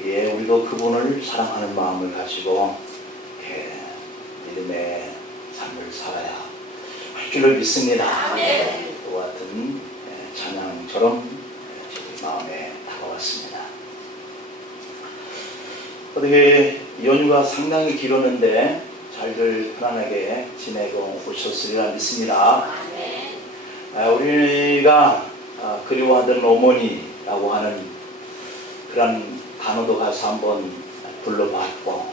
여기에 우리도 그분을 사랑하는 마음을 가지고 이렇게 믿음의 삶을 살아야 할 줄로 믿습니다. 또 같은 찬양처럼 저희 마음에 다가왔습니다. 어떻게 연휴가 상당히 길었는데 잘들 편안하게 지내고 오셨으리라 믿습니다. 우리가 그리워하던 어머니라고 하는 그런 단어도 가서 한번 불러봤고,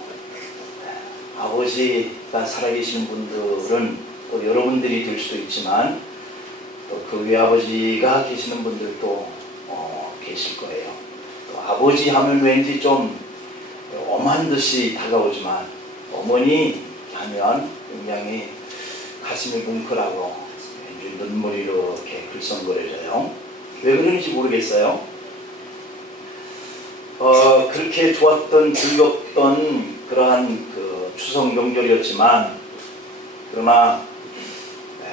아버지가 살아계시는 분들은 또 여러분들이 될 수도 있지만 또 그 외아버지가 계시는 분들도 계실 거예요. 또 아버지 하면 왠지 좀 엄한 듯이 다가오지만 어머니 하면 굉장히 가슴이 뭉클하고 눈물이 이렇게 글썽거려져요. 왜 그런지 모르겠어요. 그렇게 좋았던 즐겁던 그러한 그 추석 명절이었지만, 그러나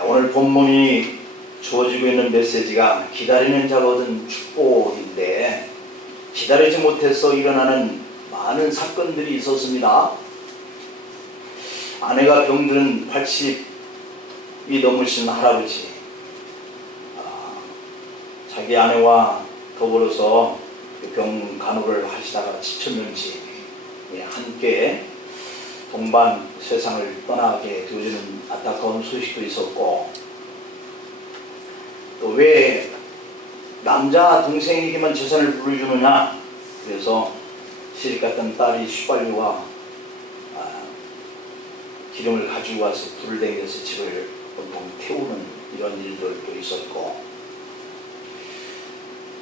오늘 본문이 주어지고 있는 메시지가 기다리는 자가 얻은 축복인데, 기다리지 못해서 일어나는 많은 사건들이 있었습니다. 아내가 병든 80이 넘으신 할아버지, 자기 아내와 더불어서 병 간호를 하시다가 지쳤는지 함께 동반 세상을 떠나게 되어지는 안타까운 소식도 있었고, 또 왜 남자 동생에게만 재산을 물려주느냐, 그래서 시집 갔던 딸이 휘발유와 기름을 가지고 와서 불을 댕겨서 집을 온통 태우는 이런 일들도 있었고,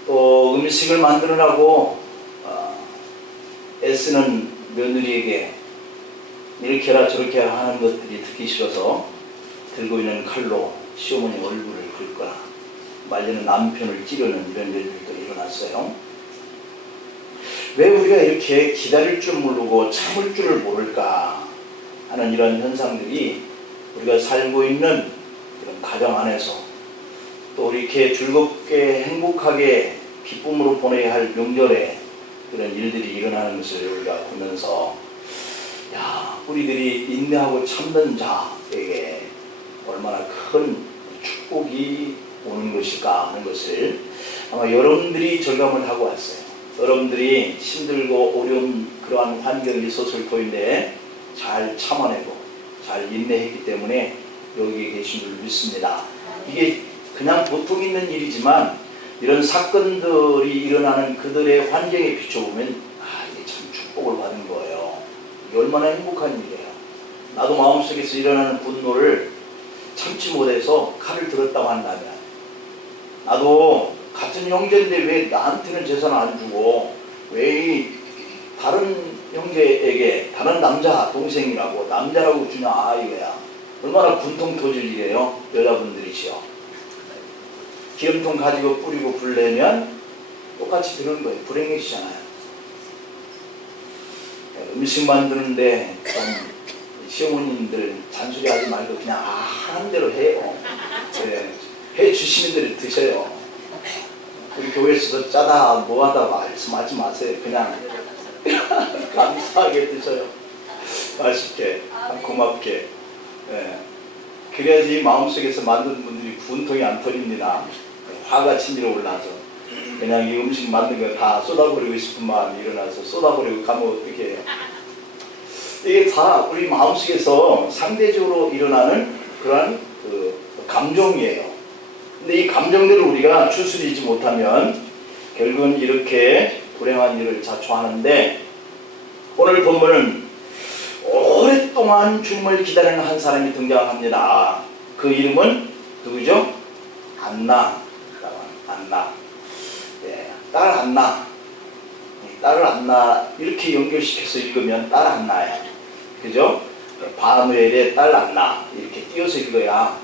또 음식을 만들으라고 애쓰는 며느리에게 이렇게 해라 저렇게 해라 하는 것들이 듣기 싫어서 들고 있는 칼로 시어머니 얼굴을 긁거나 말리는 남편을 찌르는 이런 일들도 일어났어요. 왜 우리가 이렇게 기다릴 줄 모르고 참을 줄을 모를까 하는 이런 현상들이 우리가 살고 있는 이런 가정 안에서, 또 이렇게 즐겁게 행복하게 기쁨으로 보내야 할 명절에 그런 일들이 일어나는 것을 우리가 보면서, 우리들이 인내하고 참는 자에게 얼마나 큰 축복이 오는 것일까 하는 것을 아마 여러분들이 절감을 하고 왔어요. 여러분들이 힘들고 어려운 그러한 환경이 있었을 터인데 잘 참아내고 잘 인내했기 때문에 여기 계신 줄 믿습니다. 이게 그냥 보통 있는 일이지만 이런 사건들이 일어나는 그들의 환경에 비춰보면 이게 참 축복을 받은 거예요. 이게 얼마나 행복한 일이에요. 나도 마음속에서 일어나는 분노를 참지 못해서 칼을 들었다고 한다면, 나도 같은 형제인데 왜 나한테는 재산을 안 주고 왜 다른 형제에게 다른 남자 동생이라고 남자라고 주냐, 이거야. 얼마나 분통 터질 일이에요. 여자분들이시요. 기름통 가지고 뿌리고 불 내면 똑같이 드는 거예요. 불행해지잖아요. 음식 만드는데 시어머님들 잔소리하지 말고 그냥 하는 대로 해요. 해주시는 대로 드셔요. 우리 교회에서도 짜다 뭐하다 말씀하지 마세요. 그냥 감사하게 드셔요. 맛있게, 고맙게. 그래야지 마음속에서 만든 분들이 분통이 안 터집니다. 화가 치밀어 올라서 그냥 이 음식 만든 거 다 쏟아버리고 싶은 마음이 일어나서 쏟아버리고 가면 어떻게 해요? 이게 다 우리 마음속에서 상대적으로 일어나는 그러한 감정이에요. 근데 이 감정들을 우리가 추스리지 못하면 결국은 이렇게 불행한 일을 자초하는데, 오늘 본문은 오랫동안 주님을 기다리는 한 사람이 등장합니다. 그 이름은 누구죠? 안나. 안나. 딸 안나. 딸을 안나 이렇게 연결시켜서 읽으면 딸 안나예요. 그죠? 바누엘의 딸 안나 이렇게 띄어서 읽어야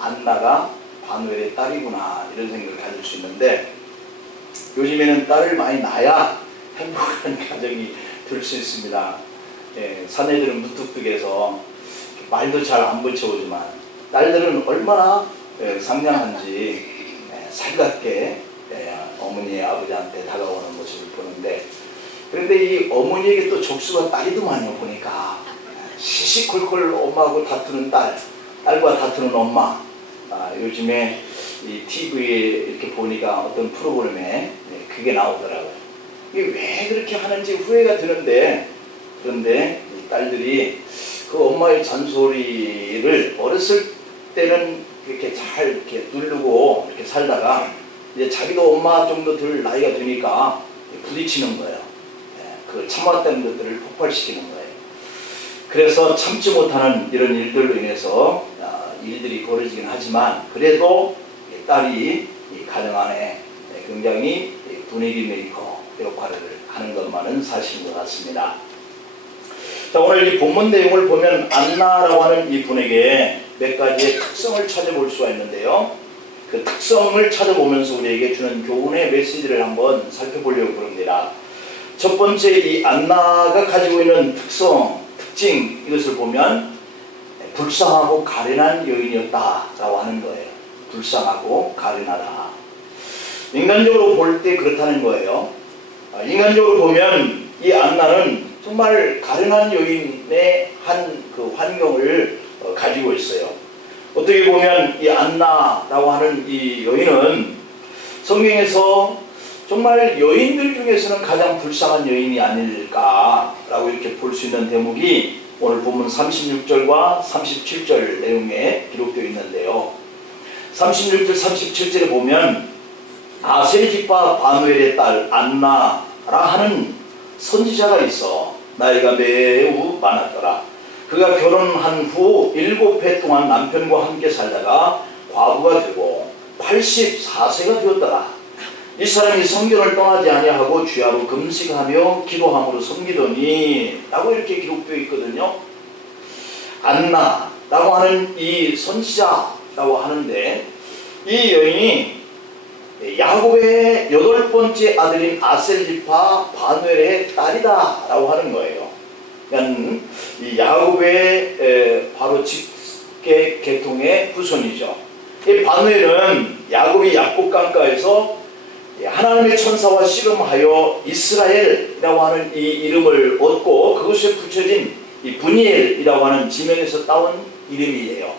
안나가 바누엘의 딸이구나 이런 생각을 가질 수 있는데, 요즘에는 딸을 많이 낳아야 행복한 가정이 될 수 있습니다. 사내들은 무뚝뚝해서 말도 잘 안 붙여오지만 딸들은 얼마나 상냥한지 살갑게 어머니 아버지한테 다가오는 모습을 보는데, 그런데 이 어머니에게 또 족수가 딸이더만요. 보니까 시시콜콜 엄마하고 다투는 딸과 다투는 엄마. 요즘에 이 TV에 이렇게 보니까 어떤 프로그램에 그게 나오더라고요. 이게 왜 그렇게 하는지 후회가 드는데, 그런데 이 딸들이 그 엄마의 잔소리를 어렸을 때는 이렇게 잘 이렇게 누르고 이렇게 살다가 이제 자기도 엄마 정도 들 나이가 되니까 부딪히는 거예요. 그 참아왔던 것들을 폭발시키는 거예요. 그래서 참지 못하는 이런 일들로 인해서 일들이 벌어지긴 하지만, 그래도 딸이 이 가정 안에 굉장히 분위기 메이커 역할을 하는 것만은 사실인 것 같습니다. 자, 오늘 이 본문 내용을 보면 안나라고 하는 이 분에게 몇 가지의 특성을 찾아볼 수가 있는데요. 그 특성을 찾아보면서 우리에게 주는 교훈의 메시지를 한번 살펴보려고 합니다. 첫 번째, 이 안나가 가지고 있는 특징, 이것을 보면 불쌍하고 가련한 여인이었다라고 하는 거예요. 불쌍하고 가련하다. 인간적으로 볼 때 그렇다는 거예요. 인간적으로 보면 이 안나는 정말 가련한 여인의 한 그 환경을 가지고 있어요. 어떻게 보면 이 안나라고 하는 이 여인은 성경에서 정말 여인들 중에서는 가장 불쌍한 여인이 아닐까라고 이렇게 볼 수 있는 대목이 오늘 본문 36절과 37절 내용에 기록되어 있는데요. 36절 37절에 보면 아셀 지파 바누엘의 딸 안나라 하는 선지자가 있어 나이가 매우 많았더라. 그가 결혼한 후 7해 동안 남편과 함께 살다가 과부가 되고 84세가 되었더라. 이 사람이 성전을 떠나지 아니하고 주야로 금식하며 기도함으로 섬기더니 라고 이렇게 기록되어 있거든요. 안나라고 하는 이 선지자라고 하는데, 이 여인이 야곱의 8번째 아들인 아셀 지파 바누엘의 딸이다 라고 하는 거예요. 그러니까 이 야곱의 바로 직계 계통의 후손이죠. 이 바누엘은 야곱이 야곱 강가에서 하나님의 천사와 씨름하여 이스라엘이라고 하는 이 이름을 얻고 그것에 붙여진 이 브니엘이라고 하는 지명에서 따온 이름이에요.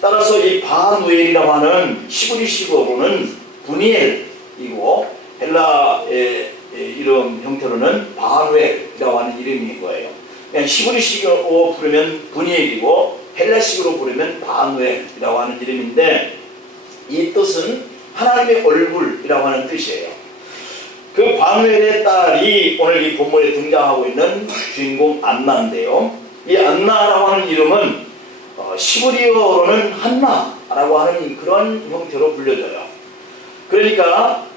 따라서 이 바누엘이라고 하는 히브리식어로는 브니엘이고 헬라의 이름 형태로는 바누엘이라고 하는 이름인 거예요. 그냥 히브리식으로 부르면 브니엘이고 헬라식으로 부르면 바누엘이라고 하는 이름인데, 이 뜻은 하나님의 얼굴이라고 하는 뜻이에요. 그 바누엘의 딸이 오늘 이 본문에 등장하고 있는 주인공 안나인데요. 이 안나라고 하는 이름은 히브리어로는 한나라고 하는 그런 형태로 불려져요. 그러니까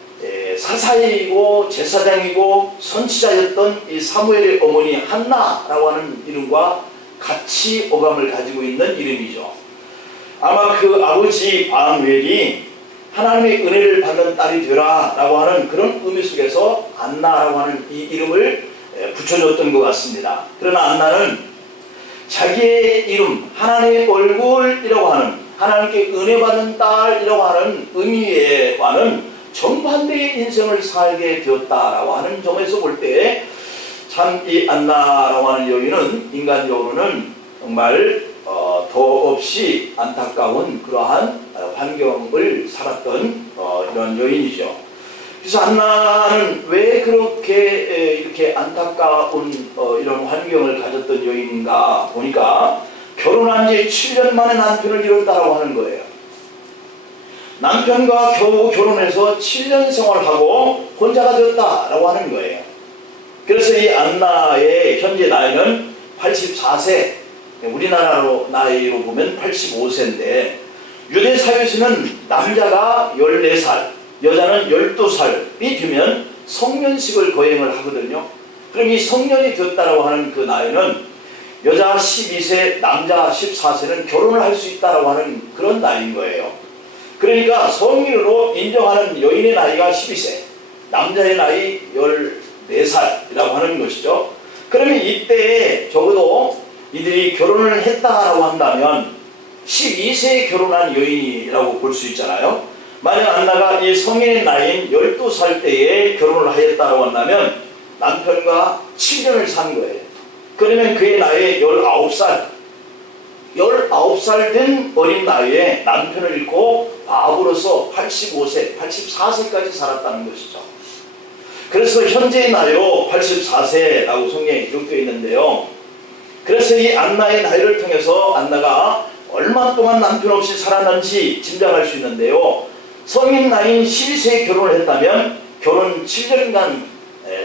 사사이고 제사장이고 선지자였던 이 사무엘의 어머니 한나라고 하는 이름과 같이 어감을 가지고 있는 이름이죠. 아마 그 아버지 바누엘이 하나님의 은혜를 받는 딸이 되라 라고 하는 그런 의미 속에서 안나라고 하는 이 이름을 붙여줬던 것 같습니다. 그러나 안나는 자기의 이름, 하나님의 얼굴이라고 하는, 하나님께 은혜 받는 딸이라고 하는 의미와는 정반대의 인생을 살게 되었다라고 하는 점에서 볼 때 참 이 안나라고 하는 여인은 인간적으로는 정말 더없이 안타까운 그러한 환경을 살았던 이런 여인이죠. 그래서 안나는 왜 그렇게 이렇게 안타까운 이런 환경을 가졌던 여인인가 보니까 결혼한 지 7년 만에 남편을 잃었다라고 하는 거예요. 남편과 겨우 결혼해서 7년 생활하고 혼자가 되었다라고 하는 거예요. 그래서 이 안나의 현재 나이는 84세, 우리나라로 나이로 보면 85세인데 유대 사회에서는 남자가 14살, 여자는 12살이 되면 성년식을 거행을 하거든요. 그럼 이 성년이 되었다라고 하는 그 나이는 여자 12세, 남자 14세는 결혼을 할 수 있다라고 하는 그런 나이인 거예요. 그러니까 성인으로 인정하는 여인의 나이가 12세, 남자의 나이 14살이라고 하는 것이죠. 그러면 이때에 적어도 이들이 결혼을 했다라고 한다면 12세에 결혼한 여인이라고 볼 수 있잖아요. 만약 안나가 이 성인의 나이인 12살 때에 결혼을 하였다고 한다면 남편과 7년을 산 거예요. 그러면 그의 나이에 19살 된 어린 나이에 남편을 잃고 과부로서 85세, 84세까지 살았다는 것이죠. 그래서 현재의 나이로 84세라고 성경에 기록되어 있는데요. 그래서 이 안나의 나이를 통해서 안나가 얼마 동안 남편 없이 살았는지 짐작할 수 있는데요. 성인 나이인 12세에 결혼을 했다면 결혼 7년간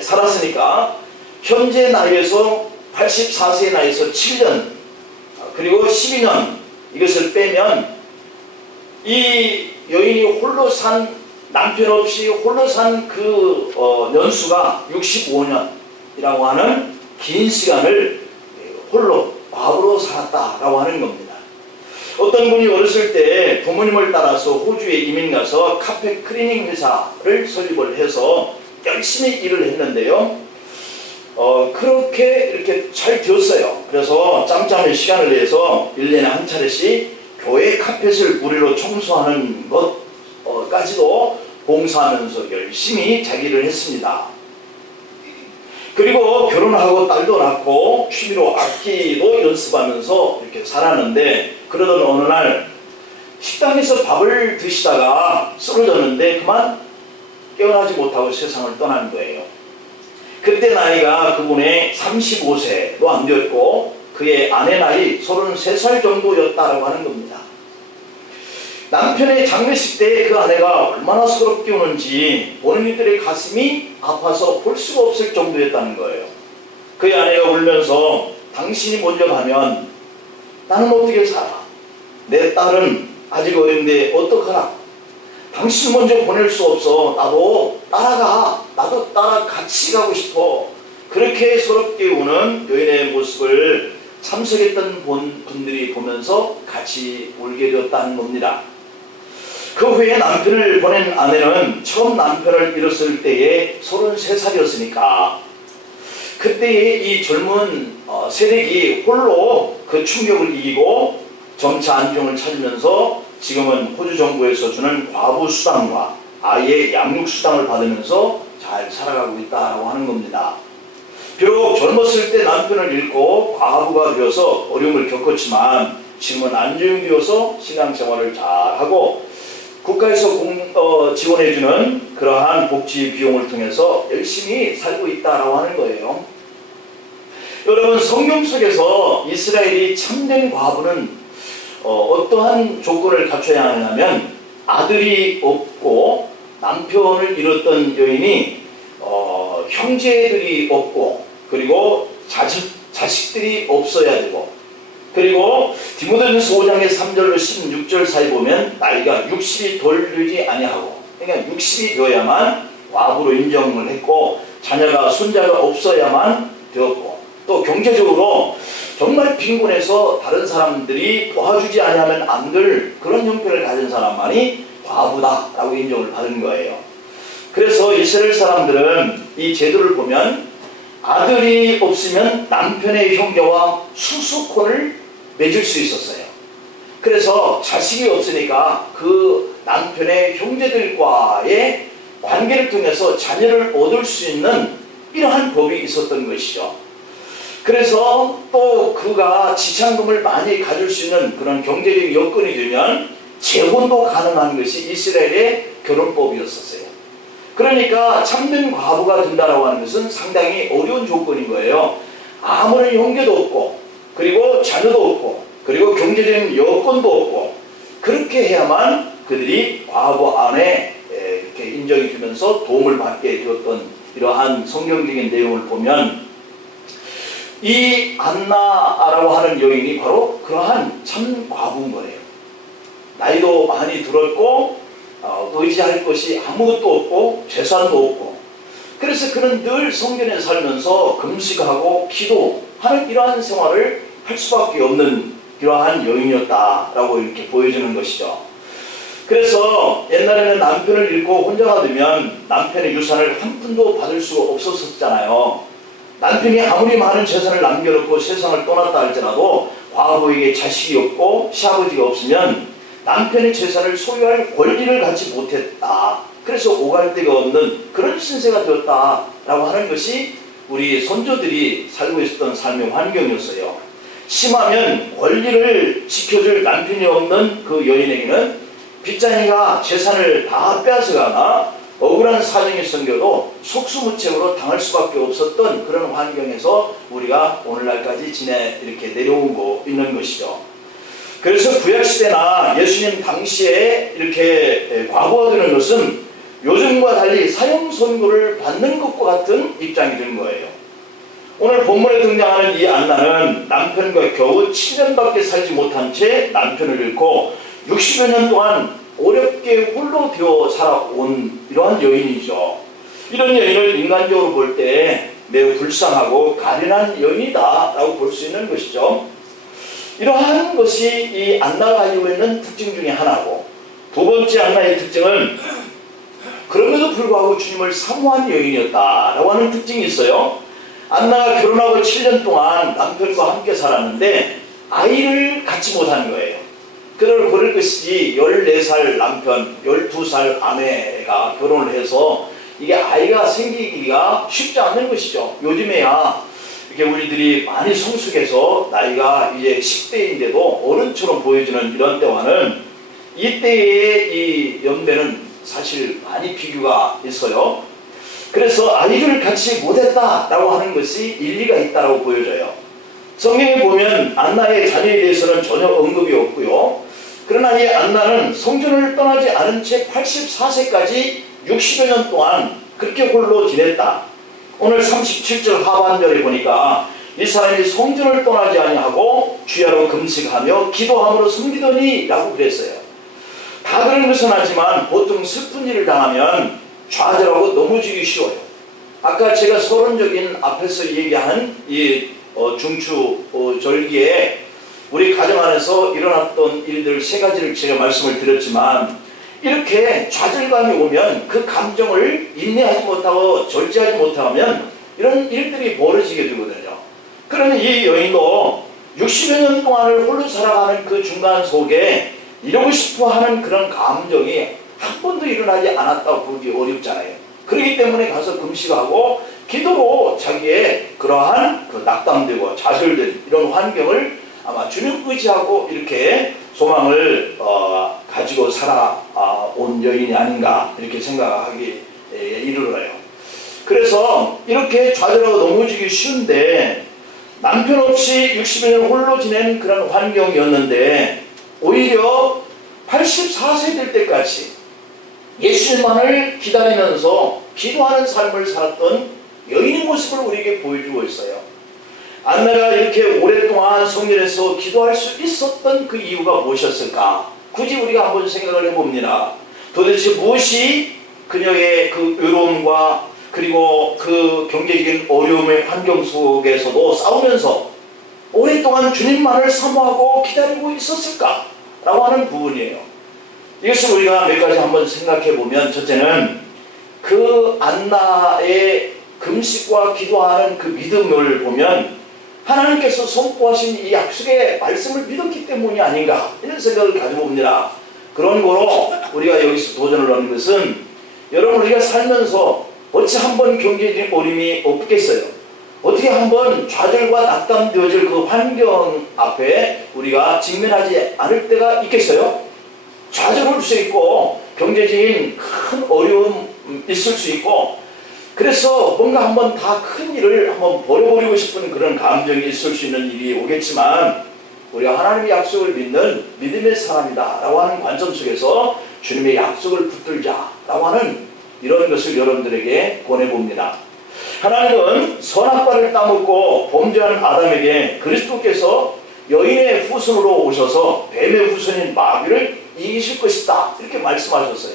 살았으니까 현재 나이에서 84세의 나이에서 7년 그리고 12년 이것을 빼면 이 여인이 홀로 산 남편 없이 홀로 산 그 연수가 65년이라고 하는 긴 시간을 홀로 과부로 살았다라고 하는 겁니다. 어떤 분이 어렸을 때 부모님을 따라서 호주에 이민 가서 카페 클리닝 회사를 설립을 해서 열심히 일을 했는데요. 그렇게 이렇게 잘 되었어요. 그래서 짬짬이 시간을 내서 1년에 한 차례씩 교회 카펫을 무료로 청소하는 것까지도 봉사하면서 열심히 자기를 했습니다. 그리고 결혼하고 딸도 낳고 취미로 악기도 연습하면서 이렇게 살았는데 그러던 어느 날 식당에서 밥을 드시다가 쓰러졌는데 그만 깨어나지 못하고 세상을 떠난 거예요. 그때 나이가 그분의 35세도 안 되었고 그의 아내 나이 33살 정도였다라고 하는 겁니다. 남편의 장례식 때 그 아내가 얼마나 서럽게 우는지 보는 이들의 가슴이 아파서 볼 수가 없을 정도였다는 거예요. 그의 아내가 울면서 당신이 먼저 가면 나는 어떻게 살아? 내 딸은 아직 어린데 어떡하라? 당신 먼저 보낼 수 없어. 나도 따라가. 나도 따라 같이 가고 싶어. 그렇게 서럽게 우는 여인의 모습을 참석했던 분들이 보면서 같이 울게 되었다는 겁니다. 그 후에 남편을 보낸 아내는 처음 남편을 잃었을 때에 33살이었으니까 그때의 이 젊은 세력이 홀로 그 충격을 이기고 점차 안정을 찾으면서 지금은 호주 정부에서 주는 과부 수당과 아이의 양육 수당을 받으면서 잘 살아가고 있다고 하는 겁니다. 비록 젊었을 때 남편을 잃고 과부가 되어서 어려움을 겪었지만 지금은 안정되어서 신앙생활을 잘하고 국가에서 지원해주는 그러한 복지 비용을 통해서 열심히 살고 있다고 하는 거예요. 여러분, 성경 속에서 이스라엘이 참된 과부는 어떠한 조건을 갖춰야 하냐면 아들이 없고 남편을 잃었던 여인이 형제들이 없고 그리고 자식들이 없어야 되고 그리고 디모데전서 5장의 3절로 16절 사이 보면 나이가 60이 덜 되지 아니하고 그러니까 60이 되어야만 과부로 인정을 했고 자녀가 손자가 없어야만 되었고 또 경제적으로 정말 빈곤해서 다른 사람들이 도와주지 아니하면 안 될 그런 형편을 가진 사람만이 과부다라고 인정을 받은 거예요. 그래서 이스라엘 사람들은 이 제도를 보면 아들이 없으면 남편의 형제와 수수혼을 맺을 수 있었어요. 그래서 자식이 없으니까 그 남편의 형제들과의 관계를 통해서 자녀를 얻을 수 있는 이러한 법이 있었던 것이죠. 그래서 또 그가 지참금을 많이 가질 수 있는 그런 경제적 여건이 되면 재혼도 가능한 것이 이스라엘의 결혼법이었었어요. 그러니까 참된 과부가 된다라고 하는 것은 상당히 어려운 조건인 거예요. 아무런 형제도 없고 그리고 자녀도 없고 그리고 경제적인 여건도 없고 그렇게 해야만 그들이 과부 안에 이렇게 인정이 되면서 도움을 받게 되었던 이러한 성경적인 내용을 보면 이 안나라고 하는 여인이 바로 그러한 참 과부인 거예요. 나이도 많이 들었고 의지할 것이 아무것도 없고 재산도 없고 그래서 그는 늘 성전에 살면서 금식하고 기도하는 이러한 생활을 할 수밖에 없는 이러한 여인이었다라고 이렇게 보여주는 것이죠. 그래서 옛날에는 남편을 잃고 혼자가 되면 남편의 유산을 한 푼도 받을 수가 없었잖아요. 남편이 아무리 많은 재산을 남겨놓고 세상을 떠났다 할지라도 과부에게 자식이 없고 시아버지가 없으면 남편의 재산을 소유할 권리를 갖지 못했다. 그래서 오갈 데가 없는 그런 신세가 되었다라고 하는 것이 우리 선조들이 살고 있었던 삶의 환경이었어요. 심하면 권리를 지켜줄 남편이 없는 그 여인에게는 빚쟁이가 재산을 다 빼앗아가나 억울한 사정이 생겨도 속수무책으로 당할 수밖에 없었던 그런 환경에서 우리가 오늘날까지 이렇게 내려오고 있는 것이죠. 그래서 구약시대나 예수님 당시에 이렇게 과부가 되는 것은 요즘과 달리 사형 선고를 받는 것과 같은 입장이 된 거예요. 오늘 본문에 등장하는 이 안나는 남편과 겨우 7년밖에 살지 못한 채 남편을 잃고 60여 년 동안 어렵게 홀로 되어 살아온 이러한 여인이죠. 이런 여인을 인간적으로 볼 때 매우 불쌍하고 가련한 여인이다 라고 볼 수 있는 것이죠. 이러한 것이 이 안나가 가지고 있는 특징 중에 하나고, 두 번째 안나의 특징은 그럼에도 불구하고 주님을 사모한 여인이었다라고 하는 특징이 있어요. 안나가 결혼하고 7년 동안 남편과 함께 살았는데 아이를 갖지 못한 거예요. 그럴 것이지 14살 남편, 12살 아내가 결혼을 해서 이게 아이가 생기기가 쉽지 않는 것이죠. 요즘에야 이렇게 우리들이 많이 성숙해서 나이가 이제 10대인데도 어른처럼 보여지는 이런 때와는 이때의 이 연배는 사실 많이 비교가 있어요. 그래서 아이를 갖지 못했다라고 하는 것이 일리가 있다라고 보여져요. 성경에 보면 안나의 자녀에 대해서는 전혀 언급이 없고요. 그러나 이 안나는 성전을 떠나지 않은 채 84세까지 60여 년 동안 그렇게 홀로 지냈다. 오늘 37절 하반절에 보니까 이 사람이 성전을 떠나지 아니하고 주야로 금식하며 기도함으로 섬기더니 라고 그랬어요. 다 그런 것은 하지만 보통 슬픈 일을 당하면 좌절하고 넘어지기 쉬워요. 아까 제가 서론적인 앞에서 얘기한 이 중추 절기에 우리 가정 안에서 일어났던 일들 세 가지를 제가 말씀을 드렸지만, 이렇게 좌절감이 오면 그 감정을 인내하지 못하고 절제하지 못하면 이런 일들이 벌어지게 되거든요. 그러면 이 여인도 60여 년 동안을 홀로 살아가는 그 중간 속에 이러고 싶어 하는 그런 감정이 한 번도 일어나지 않았다고 보기 어렵잖아요. 그렇기 때문에 가서 금식하고 기도로 자기의 그러한 그 낙담되고 좌절된 이런 환경을 아마 주님 의지하고 이렇게 소망을 가지고 살아온 여인이 아닌가 이렇게 생각하기 이르러요. 그래서 이렇게 좌절하고 넘어지기 쉬운데 남편 없이 60여 년 홀로 지낸 그런 환경이었는데 오히려 84세 될 때까지 예수님만을 기다리면서 기도하는 삶을 살았던 여인의 모습을 우리에게 보여주고 있어요. 안나가 이렇게 오랫동안 성전에서 기도할 수 있었던 그 이유가 무엇이었을까? 굳이 우리가 한번 생각을 해봅니다. 도대체 무엇이 그녀의 그 외로움과 그리고 그 경제적인 어려움의 환경 속에서도 싸우면서 오랫동안 주님만을 사모하고 기다리고 있었을까? 라고 하는 부분이에요. 이것을 우리가 몇 가지 한번 생각해 보면, 첫째는 그 안나의 금식과 기도하는 그 믿음을 보면 하나님께서 선포하신 이 약속의 말씀을 믿었기 때문이 아닌가 이런 생각을 가져봅니다. 그런 거로 우리가 여기서 도전을 하는 것은, 여러분 우리가 살면서 어찌 한번 경제적인 어려움이 없겠어요? 어떻게 한번 좌절과 낙담되어질 그 환경 앞에 우리가 직면하지 않을 때가 있겠어요? 좌절할 수 있고 경제적인 큰 어려움 있을 수 있고, 그래서 뭔가 한번 다 큰 일을 한번 버려버리고 싶은 그런 감정이 있을 수 있는 일이 오겠지만, 우리가 하나님의 약속을 믿는 믿음의 사람이다 라고 하는 관점 속에서 주님의 약속을 붙들자 라고 하는 이런 것을 여러분들에게 권해봅니다. 하나님은 선악과를 따먹고 범죄한 아담에게 그리스도께서 여인의 후손으로 오셔서 뱀의 후손인 마귀를 이기실 것이다 이렇게 말씀하셨어요.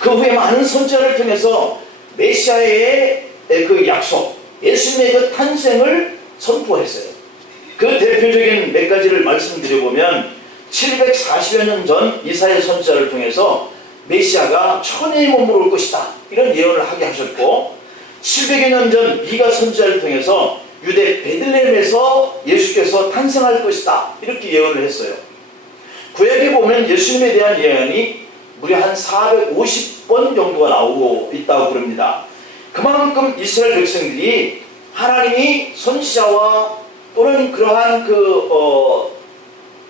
그 후에 많은 선지자를 통해서 메시아의 그 약속, 예수님의 그 탄생을 선포했어요. 그 대표적인 몇 가지를 말씀드려보면, 740여 년 전 이사야 선지자를 통해서 메시아가 천의 몸으로 올 것이다 이런 예언을 하게 하셨고, 700여 년 전 미가 선지자를 통해서 유대 베들레헴에서 예수께서 탄생할 것이다 이렇게 예언을 했어요. 구약에 보면 예수님에 대한 예언이 무려 한 450번 정도가 나오고 있다고 그럽니다. 그만큼 이스라엘 백성들이 하나님이 선지자와 또는 그러한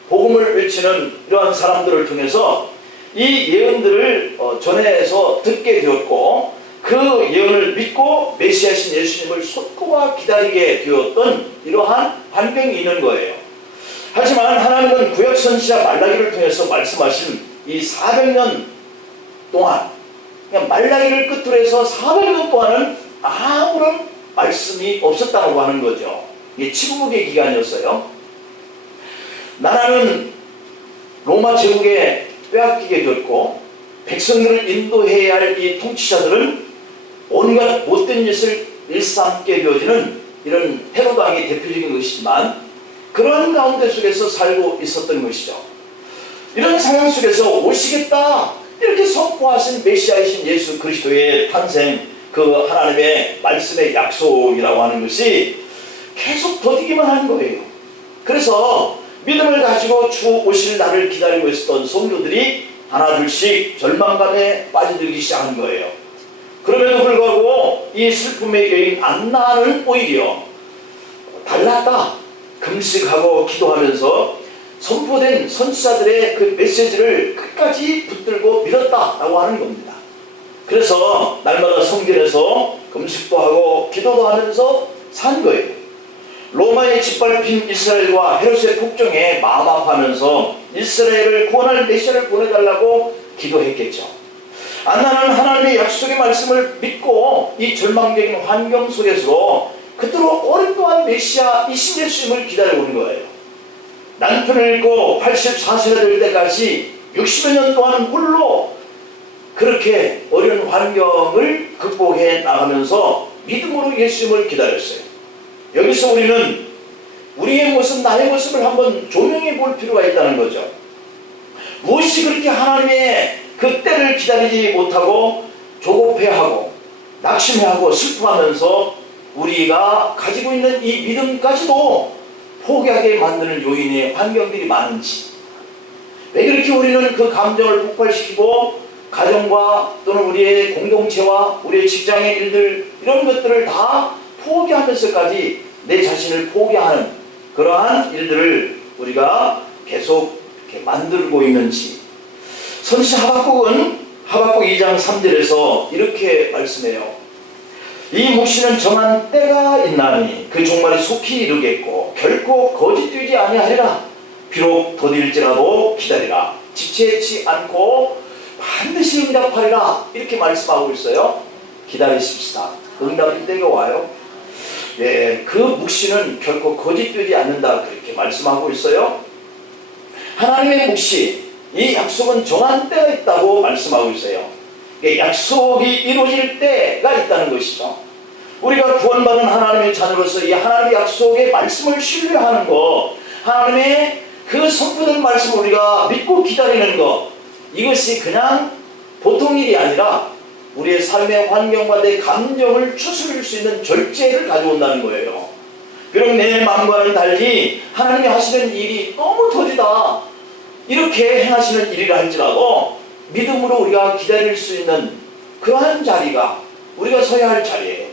복음을 외치는 이러한 사람들을 통해서 이 예언들을 전해서 듣게 되었고, 그 예언을 믿고 메시아신 예수님을 손꼽아 기다리게 되었던 이러한 환경이 있는 거예요. 하지만 하나님은 구약 선지자 말라기를 통해서 말씀하신 이 400년 동안, 그냥 말라기를 끝으로 해서 400년 동안은 아무런 말씀이 없었다고 하는 거죠. 이게 침묵의 기간이었어요. 나라는 로마 제국에 빼앗기게 됐고, 백성들을 인도해야 할 이 통치자들은 온갖 못된 짓을 일삼게 되어지는 이런 헤롯 왕의 대표적인 것이지만, 그러한 가운데 속에서 살고 있었던 것이죠. 이런 상황 속에서 오시겠다 이렇게 선포하신 메시아이신 예수 그리스도의 탄생, 그 하나님의 말씀의 약속이라고 하는 것이 계속 더디기만 하는 거예요. 그래서 믿음을 가지고 주 오실 날을 기다리고 있었던 성도들이 하나둘씩 절망감에 빠져들기 시작한 거예요. 그럼에도 불구하고 이 슬픔의 여인 안나는 오히려 달랐다. 금식하고 기도하면서 선포된 선지자들의 그 메시지를 끝까지 붙들고 믿었다라고 하는 겁니다. 그래서 날마다 성전에서 금식도 하고 기도도 하면서 산 거예요. 로마의 짓밟힌 이스라엘과 헤롯의 폭정에 마음 아파하면서 이스라엘을 구원할 메시아를 보내달라고 기도했겠죠. 안나는 하나님의 약속의 말씀을 믿고 이 절망적인 환경 속에서 그토록 오랫동안 메시아 이신 예수님을 기다려오는 거예요. 남편을 잃고 84세가 될 때까지 60여 년 동안 홀로 그렇게 어려운 환경을 극복해 나가면서 믿음으로 예수님을 기다렸어요. 여기서 우리는 우리의 모습, 나의 모습을 한번 조명해 볼 필요가 있다는 거죠. 무엇이 그렇게 하나님의 그 때를 기다리지 못하고 조급해하고 낙심해하고 슬퍼하면서 우리가 가지고 있는 이 믿음까지도 포기하게 만드는 요인의 환경들이 많은지, 왜 그렇게 우리는 그 감정을 폭발시키고 가정과 또는 우리의 공동체와 우리의 직장의 일들, 이런 것들을 다 포기하면서까지 내 자신을 포기하는 그러한 일들을 우리가 계속 이렇게 만들고 있는지. 선지자 하박국은 하박국 2장 3절에서 이렇게 말씀해요. 이 묵시는 정한 때가 있나니 그 종말이 속히 이르겠고 결코 거짓되지 아니하리라. 비록 더딜지라도 기다리라. 지체치 않고 반드시 응답하리라. 이렇게 말씀하고 있어요. 기다리십시다. 응답의 때가 와요. 예, 그 묵시는 결코 거짓되지 않는다. 그렇게 말씀하고 있어요. 하나님의 묵시, 이 약속은 정한 때가 있다고 말씀하고 있어요. 약속이 이루어질 때가 있다는 것이죠. 우리가 구원받은 하나님의 자녀로서 이 하나님의 약속의 말씀을 신뢰하는 것, 하나님의 그 선포된 말씀을 우리가 믿고 기다리는 것, 이것이 그냥 보통 일이 아니라 우리의 삶의 환경과 내 감정을 추스릴 수 있는 절제를 가져온다는 거예요. 비록 내 마음과는 달리 하나님이 하시는 일이 너무 더디다, 이렇게 행하시는 일이라 할지라도 믿음으로 우리가 기다릴 수 있는 그러한 자리가 우리가 서야 할 자리예요.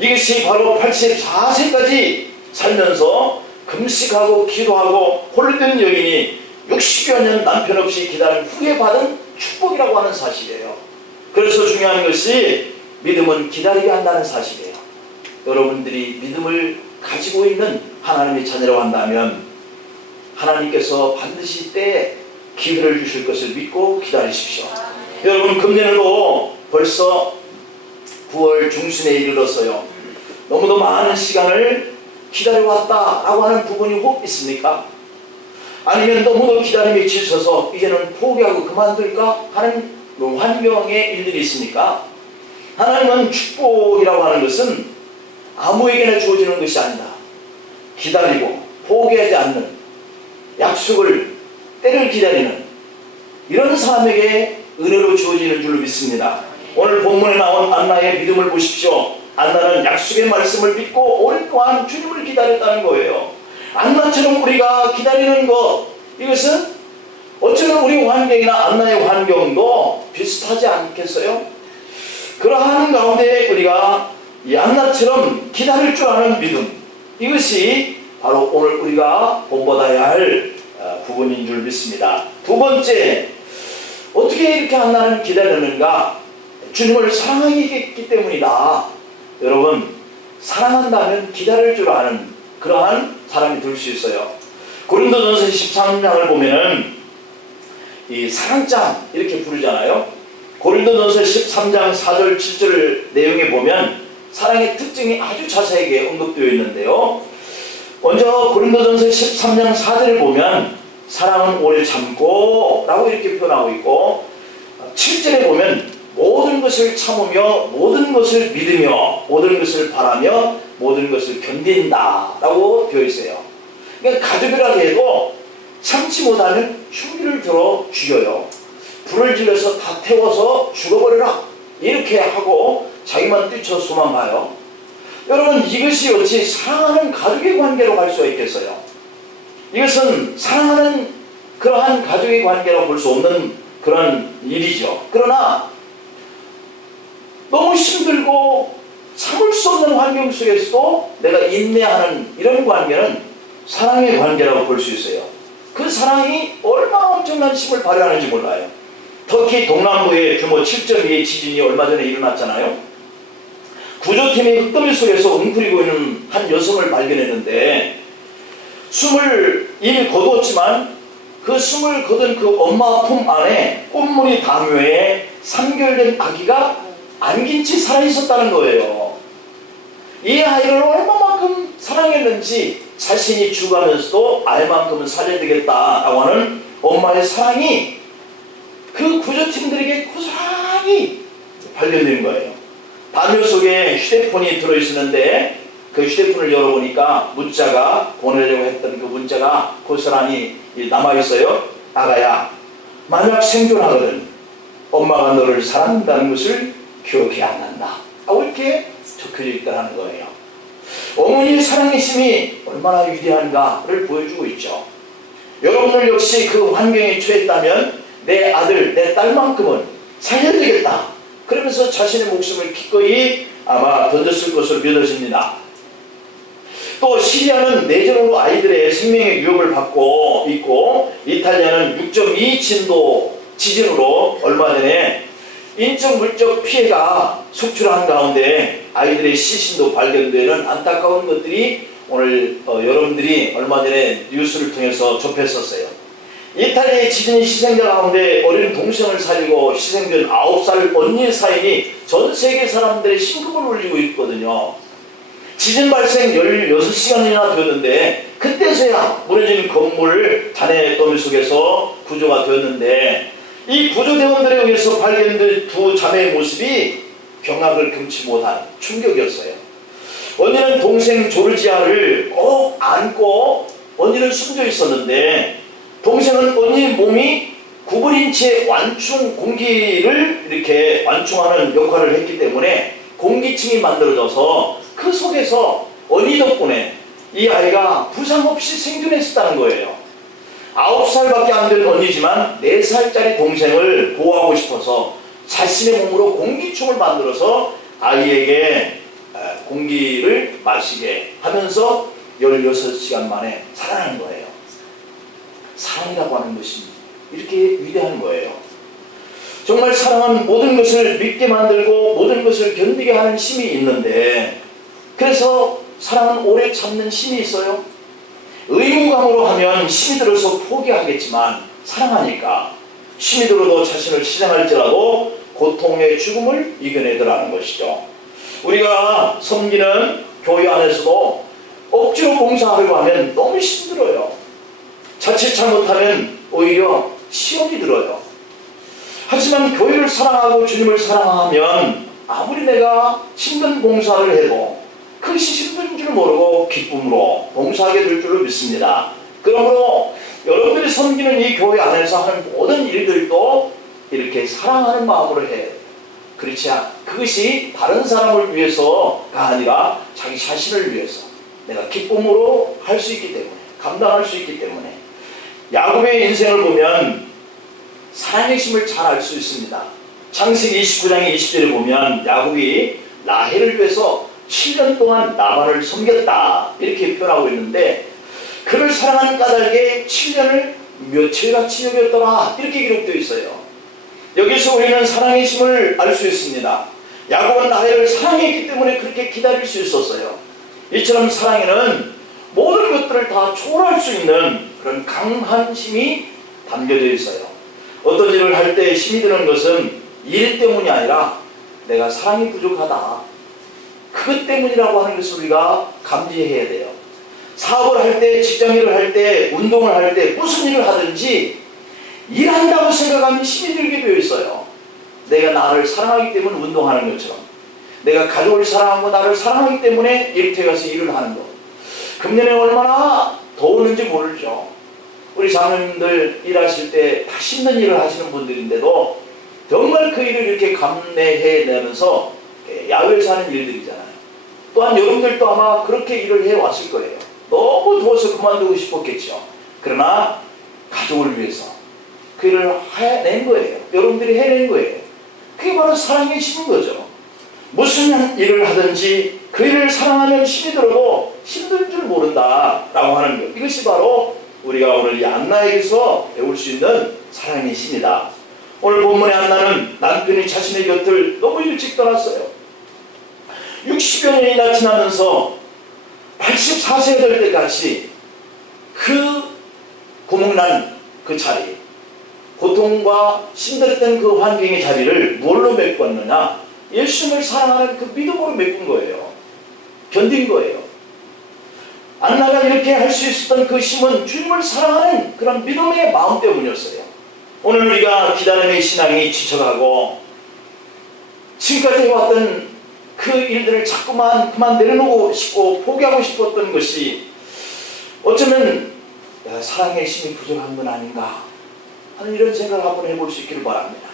이것이 바로 84세까지 살면서 금식하고 기도하고 홀된 여인이 60여 년 남편 없이 기다린 후에 받은 축복이라고 하는 사실이에요. 그래서 중요한 것이 믿음은 기다리게 한다는 사실이에요. 여러분들이 믿음을 가지고 있는 하나님의 자녀라고 한다면 하나님께서 반드시 때에 기회를 주실 것을 믿고 기다리십시오. 여러분, 금년에도 벌써 9월 중순에 이르렀어요. 너무도 많은 시간을 기다려왔다라고 하는 부분이 혹 있습니까? 아니면 너무도 기다림에 지쳐서 이제는 포기하고 그만둘까 하는 환경의 일들이 있습니까? 하나님은 축복이라고 하는 것은 아무에게나 주어지는 것이 아니다. 기다리고 포기하지 않는, 약속을, 때를 기다리는 이런 사람에게 은혜로 주어지는 줄로 믿습니다. 오늘 본문에 나온 안나의 믿음을 보십시오. 안나는 약속의 말씀을 믿고 오랫동안 주님을 기다렸다는 거예요. 안나처럼 우리가 기다리는 것, 이것은 어쩌면 우리 환경이나 안나의 환경도 비슷하지 않겠어요? 그러한 가운데 우리가 이 안나처럼 기다릴 줄 아는 믿음, 이것이 바로 오늘 우리가 본받아야 할 부분인 줄 믿습니다. 두 번째, 어떻게 이렇게 안나는 기다렸는가? 주님을 사랑하기 때문이다. 여러분, 사랑한다면 기다릴 줄 아는 그러한 사람이 될 수 있어요. 고린도전서 13장을 보면은 이 사랑장 이렇게 부르잖아요. 고린도전서 13장 4절 7절 내용에 보면 사랑의 특징이 아주 자세하게 언급되어 있는데요. 먼저 고린도전서 13장 4절을 보면 사랑은 오래 참고 라고 이렇게 표현하고 있고, 7절에 보면 모든 것을 참으며 모든 것을 믿으며 모든 것을 바라며 모든 것을 견딘다 라고 되어 있어요. 그러니까 가족이라고 해도 참지 못하면 흉기를 들어 죽여요. 불을 질러서 다 태워서 죽어버려라 이렇게 하고 자기만 뛰쳐 도망가요. 여러분, 이것이 어찌 사랑하는 가족의 관계로 갈 수가 있겠어요? 이것은 사랑하는 그러한 가족의 관계로 볼 수 없는 그런 일이죠. 그러나 너무 힘들고 참을 수 없는 환경 속에서도 내가 인내하는 이런 관계는 사랑의 관계라고 볼 수 있어요. 그 사랑이 얼마나 엄청난 힘을 발휘하는지 몰라요. 터키 동남부의 규모 7.2의 지진이 얼마 전에 일어났잖아요. 구조팀이 흙더미 속에서 웅크리고 있는 한 여성을 발견했는데, 숨을 이미 거두었지만 그 숨을 거둔 그 엄마 품 안에 꽃무늬 당뇨에 3개월 된 아기가 안긴 채 살아있었다는 거예요. 이 아이를 얼마만큼 사랑했는지 자신이 죽어가면서도 아이만큼은 살려야 되겠다라고 하는 엄마의 사랑이 그 구조팀들에게 고스란히 발견된 거예요. 담요 속에 휴대폰이 들어있었는데 그 휴대폰을 열어보니까 문자가, 보내려고 했던 그 문자가 고스란히 남아있어요. 아가야, 만약 생존하거든 엄마가 너를 사랑한다는 것을 기억해야 한다 하고 이렇게 적혀져 있다는 거예요. 어머니의 사랑의 힘이 얼마나 위대한가를 보여주고 있죠. 여러분들 역시 그 환경에 처했다면 내 아들, 내 딸만큼은 살려야 되겠다 그러면서 자신의 목숨을 기꺼이 아마 던졌을 것으로 믿어집니다. 또 시리아는 내전으로 아이들의 생명의 위협을 받고 있고, 이탈리아는 6.2 진도 지진으로 얼마 전에 인적 물적 피해가 속출한 가운데 아이들의 시신도 발견되는 안타까운 것들이 오늘 여러분들이 얼마 전에 뉴스를 통해서 접했었어요. 이탈리아의 지진 희생자 가운데 어린 동생을 살리고 희생된 9살 언니 사인이 전 세계 사람들의 심금을 울리고 있거든요. 지진 발생 16시간이나 되었는데 그때서야 무너진 건물 잔해 더미 속에서 구조가 되었는데, 이 구조대원들에 의해서 발견된 두 자매의 모습이 경악을 금치 못한 충격이었어요. 언니는 동생 조르지아를 꼭 안고 언니는 숨져 있었는데, 동생은 언니 몸이 9분인치의 완충 공기를 이렇게 완충하는 역할을 했기 때문에 공기층이 만들어져서 그 속에서 언니 덕분에 이 아이가 부상 없이 생존했었다는 거예요. 9살밖에 안 된 언니지만 4살짜리 동생을 보호하고 싶어서 자신의 몸으로 공기총을 만들어서 아이에게 공기를 마시게 하면서 16시간 만에 살아난 거예요. 사랑이라고 하는 것이 이렇게 위대한 거예요. 정말 사랑은 모든 것을 믿게 만들고 모든 것을 견디게 하는 힘이 있는데, 그래서 사랑은 오래 참는 힘이 있어요. 의무감으로 하면 힘이 들어서 포기하겠지만 사랑하니까 힘이 들어도 자신을 희생할지라도 고통의 죽음을 이겨내더라는 것이죠. 우리가 섬기는 교회 안에서도 억지로 봉사하려고 하면 너무 힘들어요. 자칫 잘못하면 오히려 시험이 들어요. 하지만 교회를 사랑하고 주님을 사랑하면 아무리 내가 힘든 봉사를 해도 그것이 힘든 줄 모르고 기쁨으로 봉사하게 될 줄로 믿습니다. 그러므로 여러분들이 섬기는 이 교회 안에서 하는 모든 일들도 이렇게 사랑하는 마음으로 해야 돼요. 그렇지 않아. 그것이 다른 사람을 위해서가 아니라 자기 자신을 위해서 내가 기쁨으로 할 수 있기 때문에, 감당할 수 있기 때문에. 야곱의 인생을 보면 사랑의 힘을 잘 알 수 있습니다. 창세기 29장의 20절에 보면 야곱이 라헬을 위해서 7년 동안 라반을 섬겼다 이렇게 표현하고 있는데, 그를 사랑하는 까닭에 7년을 며칠같이 여겼더라 이렇게 기록되어 있어요. 여기서 우리는 사랑의 힘을 알 수 있습니다. 야곱은 라헬을 사랑했기 때문에 그렇게 기다릴 수 있었어요. 이처럼 사랑에는 모든 것들을 다 초월할 수 있는 그런 강한 힘이 담겨져 있어요. 어떤 일을 할 때 힘이 드는 것은 일 때문이 아니라 내가 사랑이 부족하다, 그것 때문이라고 하는 것을 우리가 감지해야 돼요. 사업을 할 때, 직장일을 할 때, 운동을 할 때, 무슨 일을 하든지 일한다고 생각하면 힘이 들게 되어 있어요. 내가 나를 사랑하기 때문에 운동하는 것처럼, 내가 가족을 사랑하고 나를 사랑하기 때문에 일터에 가서 일을 하는 것. 금년에 얼마나 더웠는지 모르죠. 우리 장로님들 일하실 때 다 힘든 일을 하시는 분들인데도 정말 그 일을 이렇게 감내해내면서 야외에서 하는 일들이잖아요. 또한 여러분들도 아마 그렇게 일을 해왔을 거예요. 너무 더워서 그만두고 싶었겠죠. 그러나 가족을 위해서 그 일을 해낸 거예요. 여러분들이 해낸 거예요. 그게 바로 사랑의 힘인 거죠. 무슨 일을 하든지 그 일을 사랑하면 힘이 들어도 힘든 줄 모른다 라고 하는 것, 이것이 바로 우리가 오늘 이 안나에게서 배울 수 있는 사랑의 힘이다. 오늘 본문의 안나는 남편이 자신의 곁을 너무 일찍 떠났어요. 60여 년이나 지나면서 84세가 될 때까지 그 구멍난 그 자리, 고통과 힘들었던 그 환경의 자리를 뭘로 메꿨느냐? 예수님을 사랑하는 그 믿음으로 메꾼 거예요. 견딘 거예요. 안나가 이렇게 할 수 있었던 그 힘은 주님을 사랑하는 그런 믿음의 마음 때문이었어요. 오늘 우리가 기다림의 신앙이 지쳐가고 지금까지 해왔던 그 일들을 자꾸만 그만 내려놓고 싶고 포기하고 싶었던 것이 어쩌면 내가 사랑의 힘이 부족한 건 아닌가 하는 이런 생각을 한번 해볼 수 있기를 바랍니다.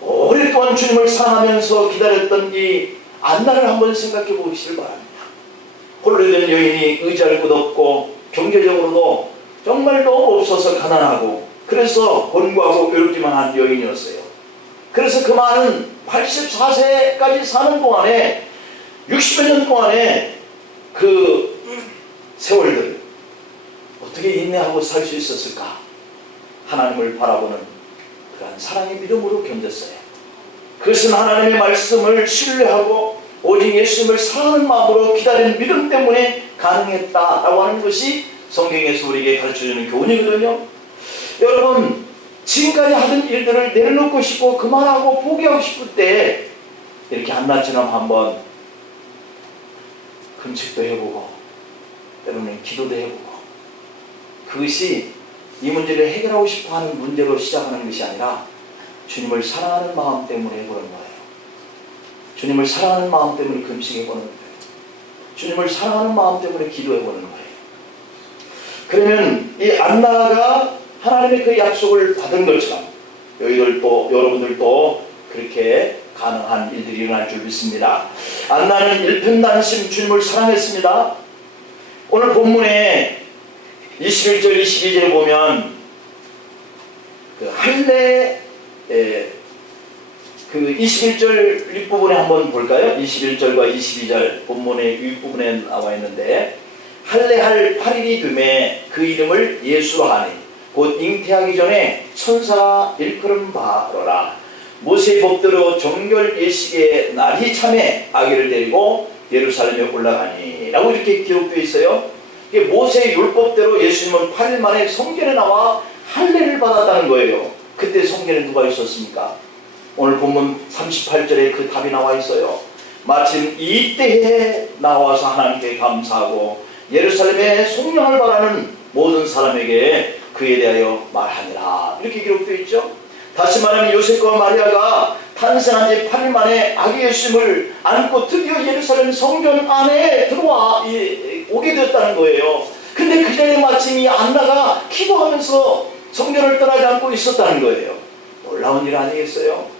오랫동안 주님을 사랑하면서 기다렸던 이 안나를 한번 생각해 보시길 바랍니다. 홀로 된 여인이 의지할 곳 없고 경제적으로도 정말 너무 없어서 가난하고 그래서 곤고하고 외롭기만 한 여인이었어요. 그래서 그 많은 84세까지 사는 동안에 60여 년 동안에 그 세월들 어떻게 인내하고 살 수 있었을까? 하나님을 바라보는 그러한 사랑의 믿음으로 견뎠어요. 그것은 하나님의 말씀을 신뢰하고 오직 예수님을 사랑하는 마음으로 기다리는 믿음 때문에 가능했다라고 하는 것이 성경에서 우리에게 가르쳐주는 교훈이거든요. 여러분, 지금까지 하던 일들을 내려놓고 싶고 그만하고 포기하고 싶을 때 이렇게 한나처럼 한번 금식도 해보고 때로는 기도도 해보고, 그것이 이 문제를 해결하고 싶어하는 문제로 시작하는 것이 아니라 주님을 사랑하는 마음 때문에 해보는 거예요. 주님을 사랑하는 마음 때문에 금식해보는 거예요. 주님을 사랑하는 마음 때문에 기도해보는 거예요. 그러면 이 안나가 하나님의 그 약속을 받은 것처럼 여러분들도 그렇게 가능한 일들이 일어날 줄 믿습니다. 안나는 일편단심 주님을 사랑했습니다. 오늘 본문에 21절 22절에 보면 그 할례 그 21절 윗부분에 한번 볼까요? 21절과 22절 본문의 윗부분에 나와 있는데, 할례할 8일이 되매 그 이름을 예수로 하니 곧 잉태하기 전에 천사가 일컬음 바로라. 모세의 법대로 정결 예식의 날이 참에 아기를 데리고 예루살렘에 올라가니 라고 이렇게 기록되어 있어요. 이게 모세의 율법대로 예수님은 8일 만에 성전에 나와 할례를 받았다는 거예요. 그때 성전에 누가 있었습니까? 오늘 본문 38절에 그 답이 나와 있어요. 마침 이때에 나와서 하나님께 감사하고 예루살렘의 속량을 바라는 모든 사람에게 그에 대하여 말하니라. 이렇게 기록되어 있죠. 다시 말하면 요셉과 마리아가 탄생한 지 8일 만에 아기 예수님을 안고 드디어 예루살렘 성전 안에 들어와 오게 되었다는 거예요. 근데 그 전에 마침 이 안나가 기도하면서 성전을 떠나지 않고 있었다는 거예요. 놀라운 일 아니겠어요?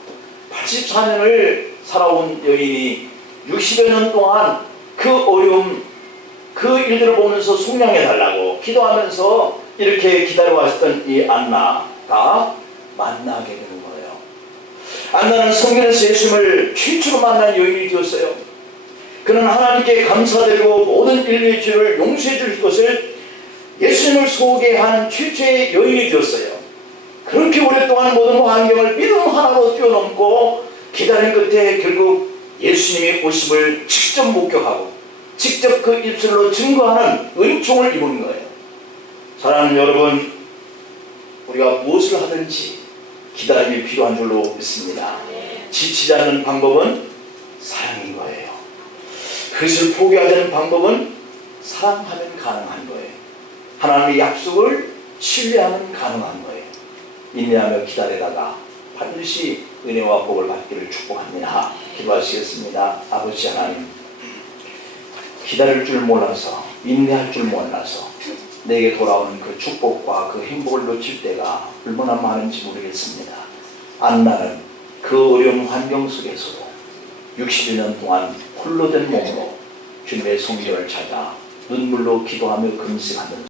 84년을 살아온 여인이 60여 년 동안 그 어려움, 그 일들을 보면서 속량해달라고 기도하면서 이렇게 기다려왔던 이 안나가 만나게 되는 거예요. 안나는 성경에서 예수님을 최초로 만난 여인이 되었어요. 그는 하나님께 감사드리고 모든 인류의 죄를 용서해 줄 것을 예수님을 소개한 최초의 여인이 되었어요. 그렇게 오랫동안 모든 환경을 믿음 하나로 뛰어넘고 기다린 끝에 결국 예수님의 오심을 직접 목격하고 직접 그 입술로 증거하는 은총을 입은 거예요. 사랑하는 여러분, 우리가 무엇을 하든지 기다림이 필요한 줄로 믿습니다. 지치지 않는 방법은 사랑인 거예요. 그것을 포기하지 않는 방법은 사랑하면 가능한 거예요. 하나님의 약속을 신뢰하면 가능한 거예요. 인내하며 기다리다가 반드시 은혜와 복을 받기를 축복합니다. 기도하시겠습니다. 아버지 하나님, 기다릴 줄 몰라서, 인내할 줄 몰라서 내게 돌아오는 그 축복과 그 행복을 놓칠 때가 얼마나 많은지 모르겠습니다. 안나는 그 어려운 환경 속에서도 60여 년 동안 홀로 된 몸으로 주님의 성전을 찾아 눈물로 기도하며 금식하는